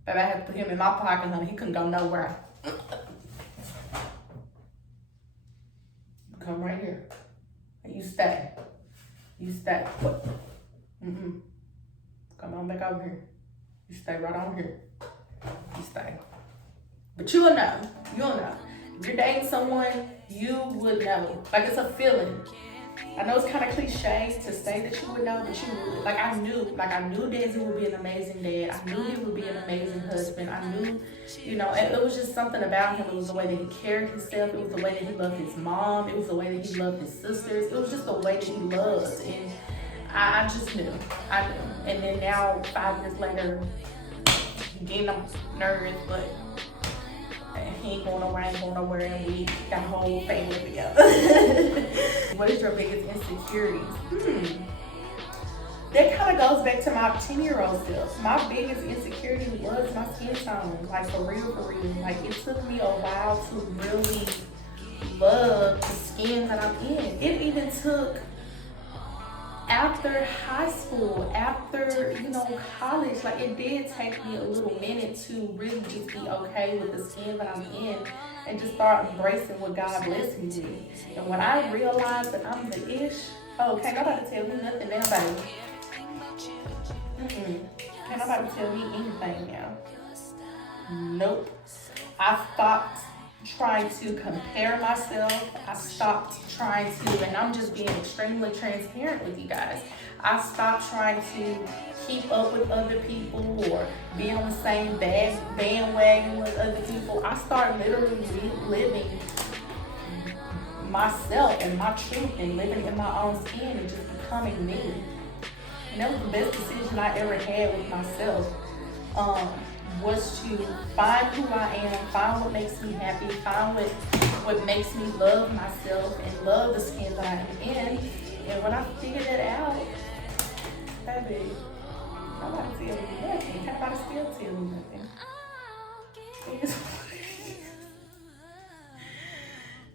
had to put him in my pocket, honey. He couldn't go nowhere. Come right here. And you stay. You stay. Come on back over here. You stay right on here. You stay. But you'll know. You'll know. If you're dating someone, you would know. Like, it's a feeling. I know it's kind of cliche to say that you would know, but you would. Like, I knew Desi would be an amazing dad. I knew he would be an amazing husband. I knew, and it was just something about him. It was the way that he carried himself. It was the way that he loved his mom. It was the way that he loved his sisters. It was just the way that he loved. And I just knew. I knew. And then now, 5 years later, getting on nerves, but he ain't going nowhere, and we got a whole family together. What is your biggest insecurity? That kind of goes back to my 10-year-old self. My biggest insecurity was my skin tone. Like, for real. Like, it took me a while to really love the skin that I'm in. It even took after high school, after, college, like, it did take me a little minute to really just be okay with the skin that I'm in and just start embracing what God blessed me with. And when I realized that I'm the ish, can't nobody tell me nothing now, baby. Can't nobody tell me anything now. Nope. I stopped trying to compare myself. I stopped trying to, and I'm just being extremely transparent with you guys. I stopped trying to keep up with other people or be on the same bandwagon with other people. I started literally living myself and my truth and living in my own skin and just becoming me. And that was the best decision I ever had with myself. Was to find who I am, find what makes me happy, find what makes me love myself and love the skin that I am in. And when I figured it out, baby, nobody tell me nothing. Can't nobody still tell me nothing.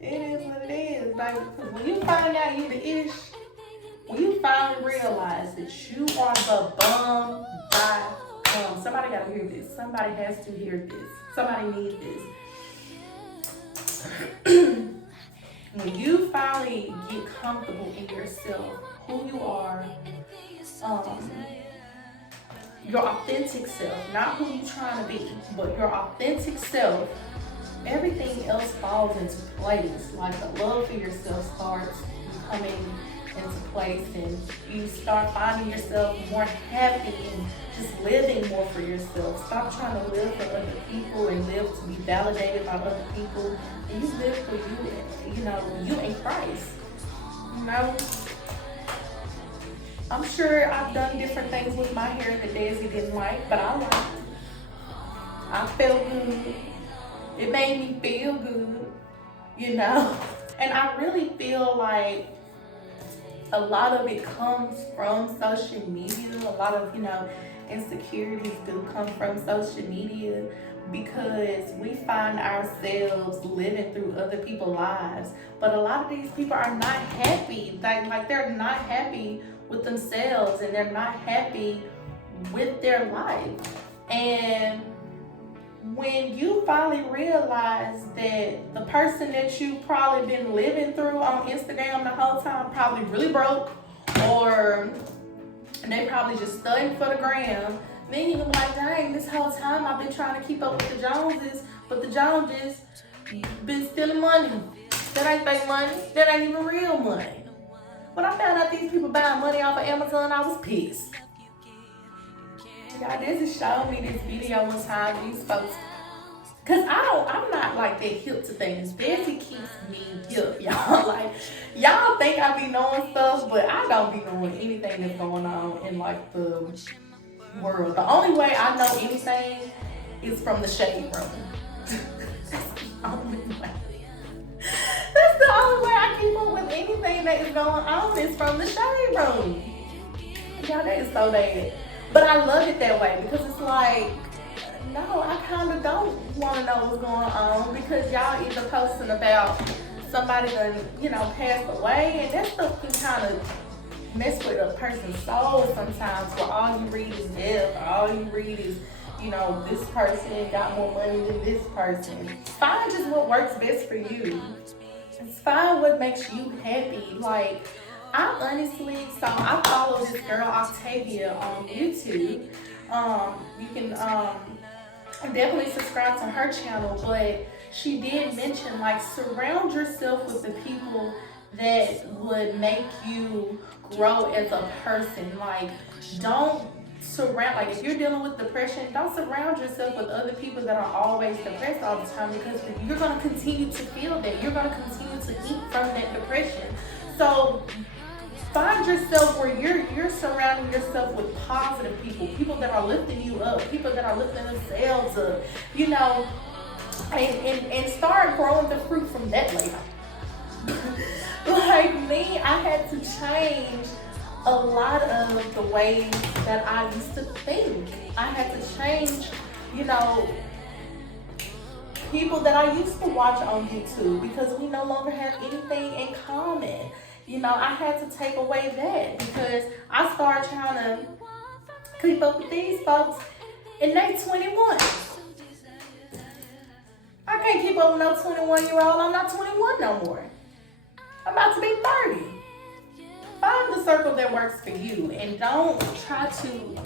It is what it is, baby. Because when you find out you the ish, when you finally realize that you are the bum by somebody gotta hear this. Somebody has to hear this. Somebody needs this. When you finally get comfortable in yourself, who you are, your authentic self, not who you're trying to be, but your authentic self, everything else falls into place. Like, the love for yourself starts becoming into place, and you start finding yourself more happy and just living more for yourself. Stop trying to live for other people and live to be validated by other people. And you live for you, you in Christ. I'm sure I've done different things with my hair that Daisy didn't like, but I liked it. I felt good. It made me feel good, And I really feel like a lot of it comes from social media. A lot of, insecurities do come from social media because we find ourselves living through other people's lives. But a lot of these people are not happy. Like they're not happy with themselves and they're not happy with their life. And when you finally realize that the person that you probably been living through on Instagram the whole time probably really broke, or they probably just studying for the gram. Then you can be like, dang, this whole time I've been trying to keep up with the Joneses, but the Joneses been stealing money. That ain't fake money. That ain't even real money. When I found out these people buying money off of Amazon, I was pissed. Y'all, this is showing me this video one time, these folks. Cause I'm not like that hip to things. Bessie keeps me hip, y'all. Like, y'all think I be knowing stuff, but I don't be knowing anything that's going on in like the world. The only way I know anything is from the shade room. That's the only way. That's the only way I keep up with anything that is going on is from the shade room. Y'all, that is so bad. But I love it that way because it's like, no, I kind of don't want to know what's going on because y'all either posting about somebody that, you know, passed away, and that stuff can kind of mess with a person's soul sometimes, where all you read is death, all you read is, you know, this person got more money than this person. Find just what works best for you. Find what makes you happy. Like, I honestly, so I follow this girl Octavia on YouTube. You can definitely subscribe to her channel, but she did mention, like, surround yourself with the people that would make you grow as a person. Like, don't surround, like, if you're dealing with depression, don't surround yourself with other people that are always depressed all the time, because you're going to continue to feel that. You're going to continue to eat from that depression. So find yourself where you're surrounding yourself with positive people, people that are lifting you up, people that are lifting themselves up, you know, and start growing the fruit from that later. Like me, I had to change a lot of the ways that I used to think. I had to change, you know, people that I used to watch on YouTube, because we no longer have anything in common. You know, I had to take away that because I started trying to keep up with these folks and they 21. I can't keep up with no 21-year-old. I'm not 21 no more. I'm about to be 30. Find the circle that works for you and don't try to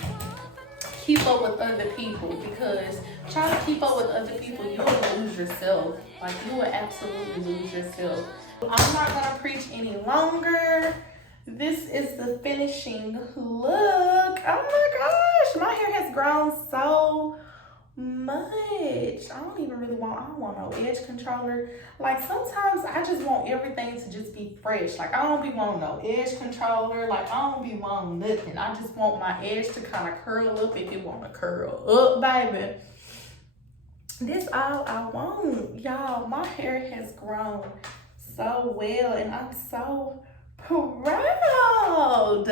keep up with other people, because trying to keep up with other people, you will lose yourself. Like, you will absolutely lose yourself. I'm not gonna preach any longer. This is the finishing look. Oh my gosh, my hair has grown so much. I don't want no edge controller. Like, sometimes I just want everything to just be fresh. Like, I don't be wanting no edge controller. Like, I don't be wanting nothing. I just want my edge to kind of curl up if it want to curl up, baby. This all I want. Y'all, my hair has grown so well and I'm so proud.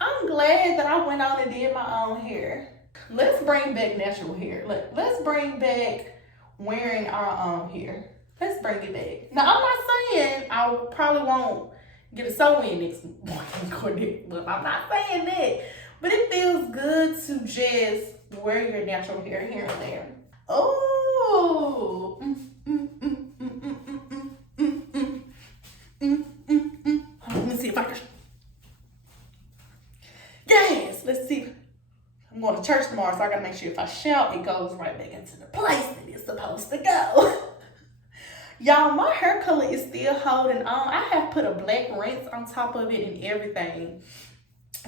I'm glad that I went on and did my own hair. Let's bring back natural hair. Let's bring back wearing our own hair. Let's bring it back. Now, I'm not saying I probably won't get a sew-in next morning, but I'm not saying that. But it feels good to just wear your natural hair here and there. Oh. Let me see if I can. Yes, let's see. I'm going to church tomorrow, so I gotta make sure if I shout, it goes right back into the place that it's supposed to go. Y'all, my hair color is still holding on. I have put a black rinse on top of it and everything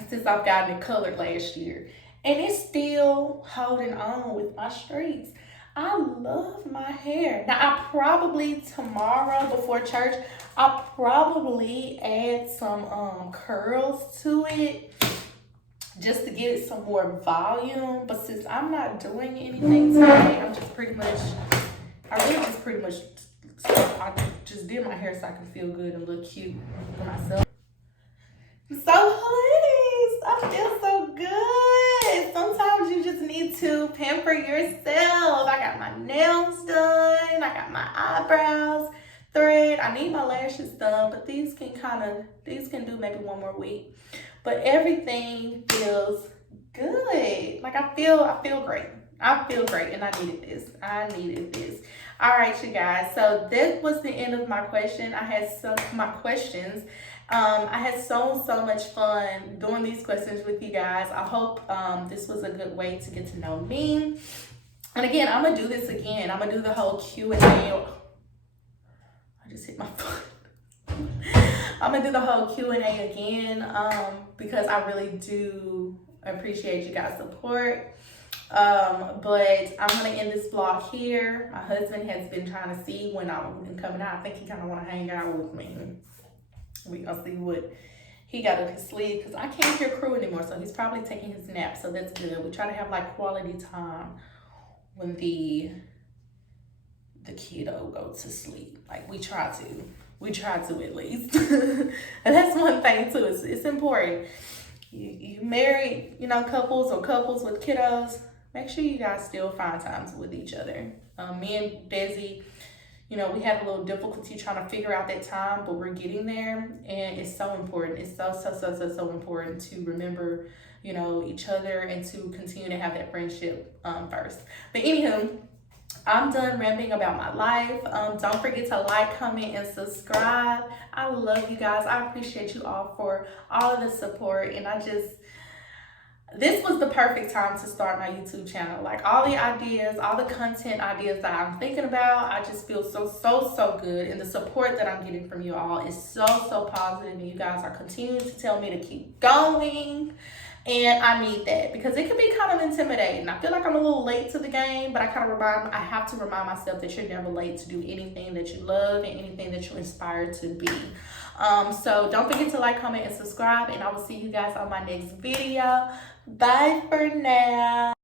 since I've gotten it colored last year. And it's still holding on with my streaks. I love my hair. Now, I probably tomorrow before church, I'll probably add some curls to it just to give it some more volume. But since I'm not doing anything today, I'm just pretty much, I just did my hair so I can feel good and look cute for myself. I'm so pleased. I feel so good. Sometimes you just need to pamper yourself. I got my nails done. I got my eyebrows thread. I need my lashes done, but these can do maybe one more week. But everything feels good. Like, I feel great. I feel great, and I needed this. All right, you guys. So that was the end of my question. I had some of my questions, I had so much fun doing these questions with you guys. I hope this was a good way to get to know me. And again, I'm gonna do this again. I'm gonna do the whole Q&A. I just hit my foot. I'm gonna do the whole Q&A again because I really do appreciate you guys' support. But I'm gonna end this vlog here. My husband has been trying to see when I'm coming out. I think he kind of want to hang out with me. We gonna see what he got up his sleeve because I can't hear crew anymore, so he's probably taking his nap, so that's good. We try to have like quality time when the kiddo go to sleep. Like we try to at least. And that's one thing too, it's important. You married, couples or couples with kiddos, make sure you guys still find times with each other. Me and Desi, we had a little difficulty trying to figure out that time, but we're getting there, and it's so important. It's so important to remember, each other and to continue to have that friendship first. But anywho, I'm done ranting about my life. Don't forget to like, comment, and subscribe. I love you guys. I appreciate you all for all of the support, and this was the perfect time to start my YouTube channel. Like all the ideas, all the content ideas that I'm thinking about, I just feel so good. And the support that I'm getting from you all is so positive. And you guys are continuing to tell me to keep going. And I need that because it can be kind of intimidating. I feel like I'm a little late to the game, but I have to remind myself that you're never late to do anything that you love and anything that you're inspired to be. So don't forget to like, comment, and subscribe, and I will see you guys on my next video. Bye for now.